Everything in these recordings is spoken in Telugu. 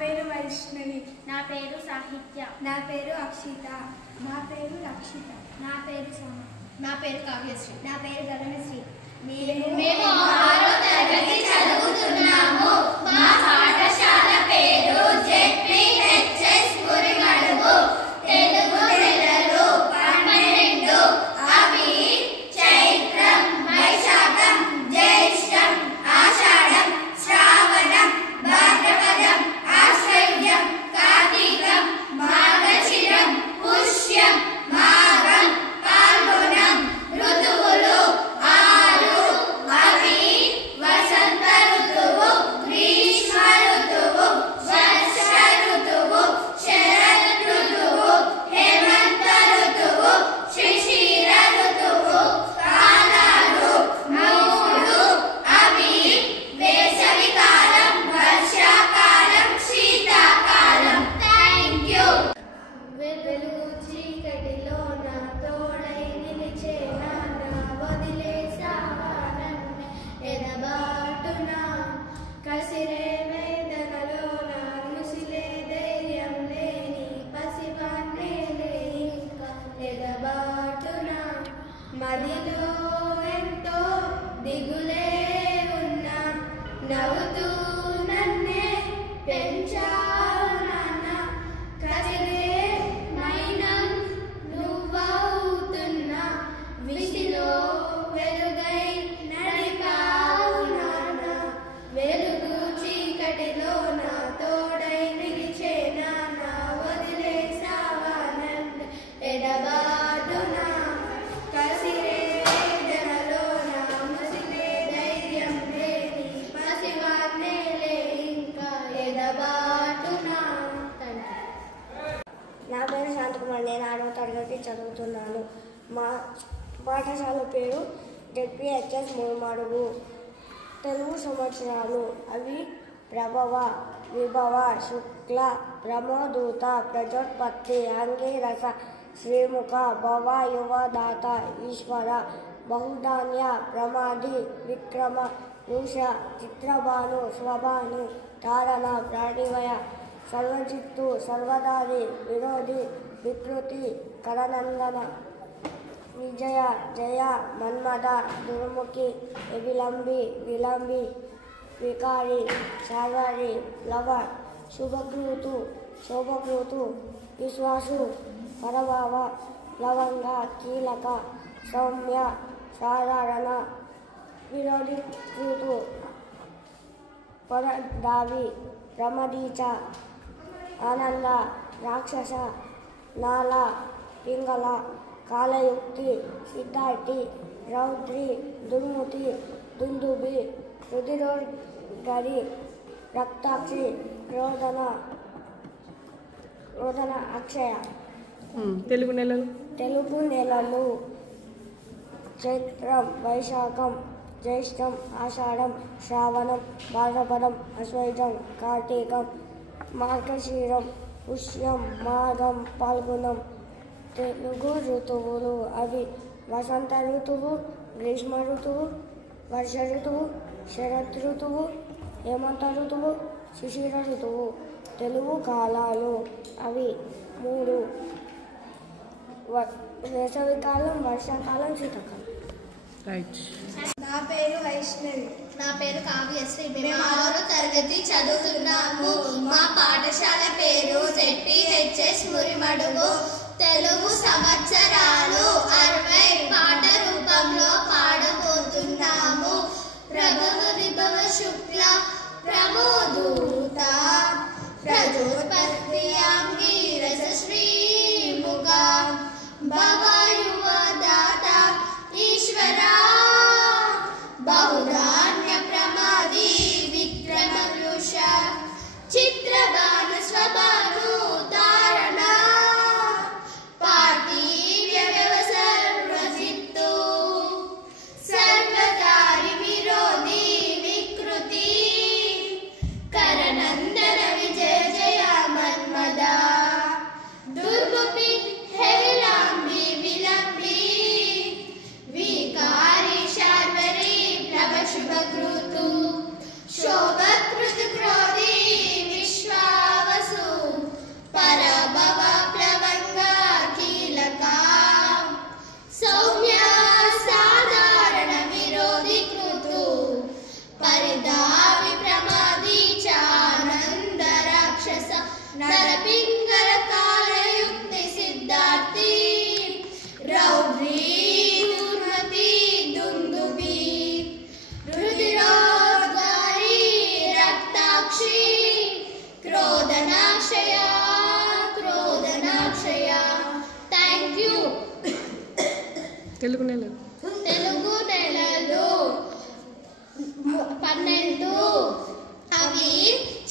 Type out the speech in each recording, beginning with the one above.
పేరు వైష్ణవి. నా పేరు సాహిత్య. నా పేరు అక్షిత. నా పేరు రక్షిత. నా పేరు సోమ. నా పేరు కావ్యశ్రీ. నా పేరు గగనశ్రీ. మేము 6వ తరగతి చదువుతున్నాము. మా పాఠశాల పేరు జెడ్పీహెచ్ఎస్ మురిమడుగు. తెలుగు నెలలు 12. అవి చైత్రం, వైశాఖం, జ్యేష్ఠం, ఆషాఢం, శ్రావణం, భాద్రపదం, ఆశ్వయుజం, కార్తీకం, మార్గశిరం, పుష్యం, మాఘం, పాల్గొనం. ఋతువులు 6. అవి వసంత ఋతువు, గ్రీష్మ ఋతువు, వర్ష ఋతువు, శరత్ ఋతువు, హేమంత ఋతువు, శిశిర ఋతువు. కాలాలు 3. అవి వేసవి కాలం, వర్షాకాలం, శీతాకాలం. Thank you. వెలుగు చీకటిలో నా తోడై నిలిచేనా, నా వదిలేసావా నన్ను ఎడబాటున. కసిరే వేదనలో నా ముసిలే ధైర్యం లేని పసివాన్నే ఇంకా ఎడబాటున. మదిలో ఎంతో దిగులే ఉన్నా, నవ్వుతూ నన్నే పెంచావు నాన్న. కదిలే మైనం నువ్వవుతున్నా, విసిలో వెలుగై నడిపావు నాన్న. వెలుగు చీకటిలో నా తోడై నిలిచేనా, నా వదిలేసావా నన్ను ఎడబాటున. కసిరే వేదనలో నా ముసిలే ధైర్యం లేని పసివాన్నే ఇంకా ఎడబాటున. నా పేరు శాంతకుమార్. నేను 6వ తరగతి చదువుతున్నాను. మా పాఠశాల పేరు జెడ్పీహెచ్ఎస్ మురిమడుగు. తెలుగు సంవత్సరాలు అవి ప్రభవ, విభవ, శుక్ల, బ్రహ్మదూత, ప్రజోత్పత్తి, అంగీరస, శ్రీముఖ, భవ, యువ, దాత, ఈశ్వర, బహుధాన్య, ప్రమాది, విక్రమ, వృష, చిత్రభాను, స్వభాను, ధారణ, ప్రాణివయ, సర్వజిత్తు, సర్వదారి, విరోధి, వికృతి, కరనందన, విజయ, జయ, మన్మథ, దుర్ముఖి, విలంబి, విలంబి, వికారి, శార్వరి, లవ, శుభకృతు, శోభకృతు, విశ్వాసు, పరభావ, లవంగ, కీలక, సౌమ్య, సాధారణ, విరోధికృతు, పరదావి, ప్రమదీచ, ఆనంద, రాక్షస, నాల, పింగళ, కాలయుక్తి, సిద్ధార్థి, రౌద్రి, దుర్ముతి, దుందుబి, రుధిరోద్గరి, రక్తాక్షి, రోదన, అక్షయ. తెలుగు నెలలు చైత్రం, వైశాఖం, జ్యేష్ఠం, ఆషాఢం, శ్రావణం, భాద్రపదం, ఆశ్వయుజం, కార్తీకం, మార్గశిరం, పుష్యం, మాఘం, పాల్గొనం. తెలుగు ఋతువులు అవి వసంత ఋతువు, గ్రీష్మ ఋతువు, వర్ష ఋతువు, శరత్ ఋతువు, హేమంత ఋతువు, శిశిర ఋతువు. తెలుగు కాలాలు అవి 3. వేసవికాలం, వర్షాకాలం, శీతాకాలం. రైట్. నా పేరు వైష్ణవి. నా పేరు కావ్యశ్రీ. మేము 6వ తరగతి చదువుతున్నాము. మా పాఠశాల పేరు జెడ్పీహెచ్ఎస్ మురిమడుగు. తెలుగు సంవత్సరాలు 60 పాట రూపంలో పాడబోతున్నాము. ప్రభవ, విభవ, శుక్ల, ప్రమోదూత, ప్రజోత్పత్తి, అంగీరస, శ్రీముఖ, భవ, యువ, దాత, ఈశ్వర, బహుధాన్య, ప్రమాది, విక్రమ, వృష, చిత్రభాను, స్వభాను, ధారణ, పార్థివ్య, వ్యవ, సర్వజిత్తు, సర్వదారి, విరోధి, వికృతి, కరనందన, విజయ, జయ, మన్మద, దుర్ముఖి, హేలాంబి, తెలుగు నెలలు 12 అవి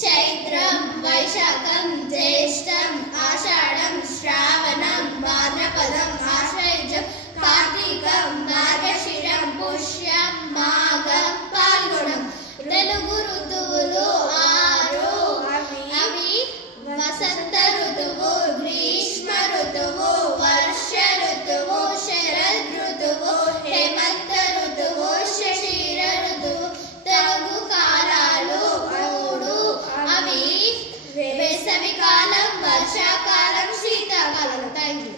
చైత్రం, వైశాఖం, జ్యేష్టం, ఆషాఢం, శ్రావణం, భాద్రపదం, ఆశ్వయుజం, కార్తీకం, మార్గశిరం, పుష్యం, మాఘం, పాల్గొనం. తెలుగు ఋతువులు 6. అవి వసంత ఋతువు, గ్రీష్మ ఋతువు, వర్ష ఋతువు, శరద్ ఋతువు, హేమంత ఋతువు, శశిర ఋతువు. తెలుగు కాలాలు 3. అవి వేసవికాలం, వర్షాకాలం, శీతాకాలం. Thank you.